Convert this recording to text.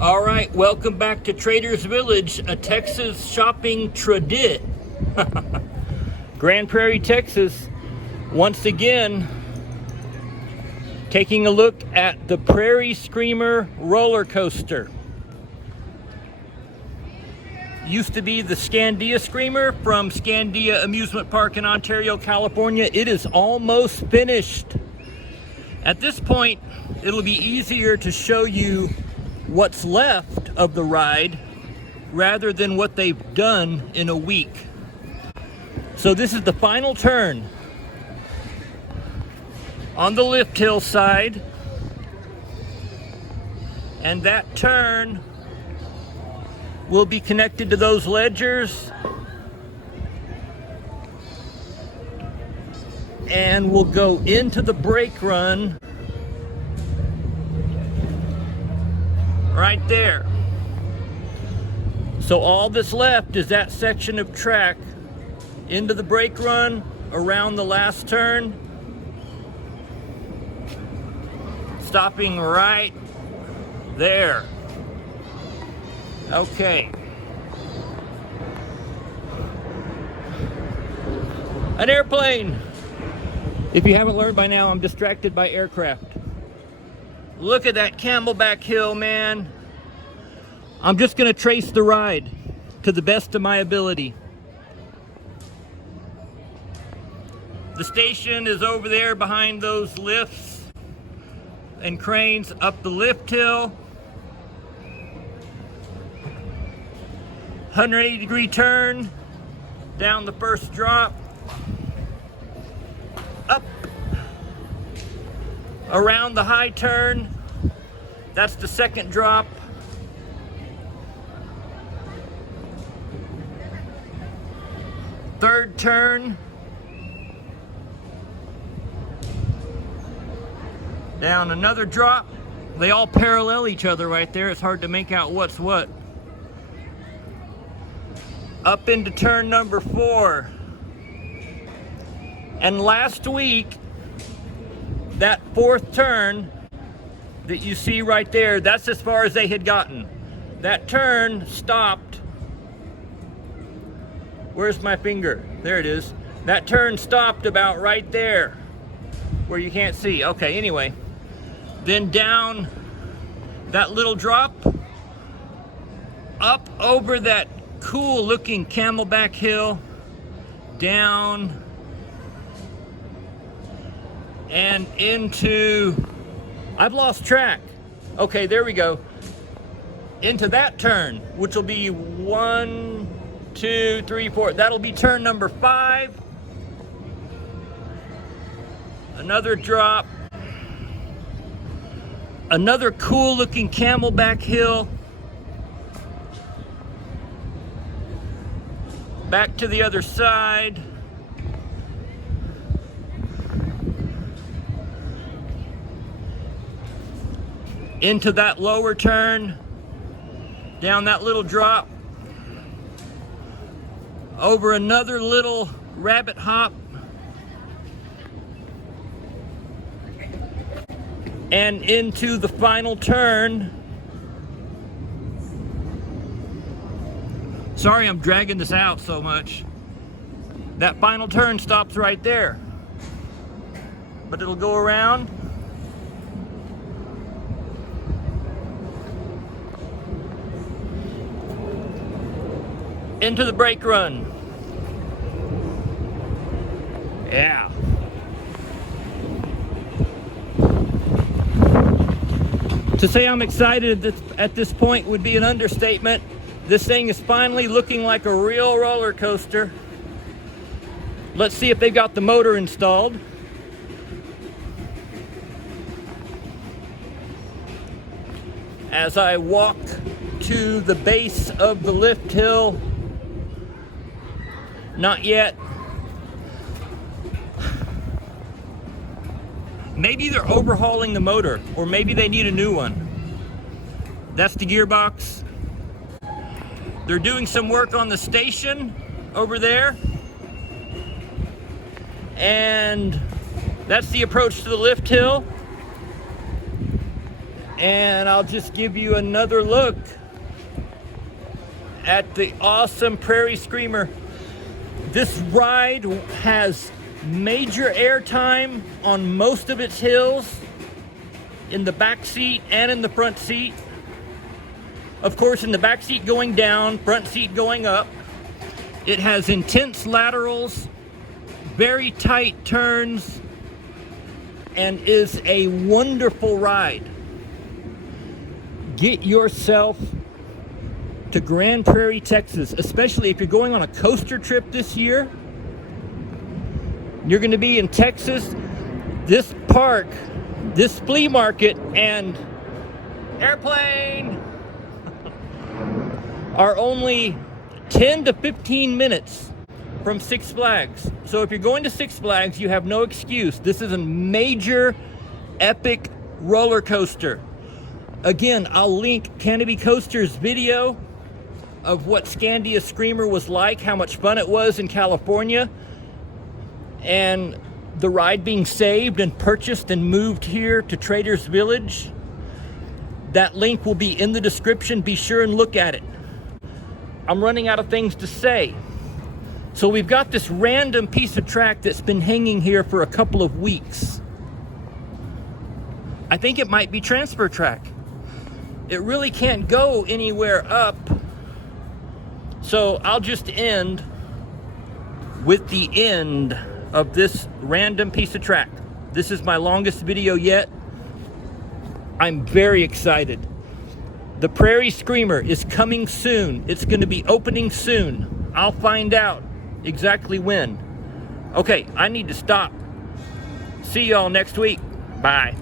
All right, welcome back to Trader's Village, a Texas shopping tradit. Grand Prairie, Texas. Once again, taking a look at the Prairie Screamer roller coaster. Used to be the Scandia Screamer from Scandia Amusement Park in Ontario, California. It is almost finished. At this point, it'll be easier to show you what's left of the ride rather than what they've done in a week. So this is the final turn on the lift hill side, and that turn will be connected to those ledgers, and we'll go into the brake run right there. So all that's left is that section of track into the brake run around the last turn, stopping right there. Okay. An airplane. If you haven't learned by now, I'm distracted by aircraft. Look at that Camelback Hill, man. I'm just gonna trace the ride to the best of my ability. The station is over there behind those lifts and cranes up the lift hill. 180-degree turn, down the first drop, up, around the high turn, that's the second drop, third turn, down another drop. They all parallel each other right there. It's hard to make out what's what. Up into turn number 4. And last week, that fourth turn that you see right there, that's as far as they had gotten. That turn stopped. Where's my finger? There it is. That turn stopped about right there where you can't see. Okay, anyway. Then down that little drop, up over that cool looking Camelback Hill, down and into, I've lost track. Okay, there we go. Into that turn, which will be 1, 2, 3, 4. That'll be turn number 5. Another drop. Another cool looking Camelback Hill. Back to the other side. Into that lower turn. Down that little drop. Over another little rabbit hop. And into the final turn. Sorry I'm dragging this out so much. That final turn stops right there. But it'll go around. Into the brake run. Yeah. To say I'm excited at this point would be an understatement. This thing is finally looking like a real roller coaster. Let's see if they've got the motor installed. As I walk to the base of the lift hill, not yet. Maybe they're overhauling the motor, or maybe they need a new one. That's the gearbox. They're doing some work on the station over there. And that's the approach to the lift hill. And I'll just give you another look at the awesome Prairie Screamer. This ride has major airtime on most of its hills, in the back seat and in the front seat. Of course, in the back seat going down, front seat going up. It has intense laterals, very tight turns, and is a wonderful ride. Get yourself to Grand Prairie, Texas, especially if you're going on a coaster trip this year. You're going to be in Texas. This park, this flea market, and airplane are only 10 to 15 minutes from Six Flags. So if you're going to Six Flags, you have no excuse. This is a major, epic roller coaster. Again, I'll link Canopy Coaster's video of what Scandia Screamer was like, how much fun it was in California, and the ride being saved and purchased and moved here to Traders Village. That link will be in the description. Be sure and look at it. I'm running out of things to say. So we've got this random piece of track that's been hanging here for a couple of weeks. I think it might be transfer track. It really can't go anywhere up. So I'll just end with the end of this random piece of track. This is my longest video yet. I'm very excited. The Prairie Screamer is coming soon. It's going to be opening soon. I'll find out exactly when. Okay, I need to stop. See y'all next week. Bye.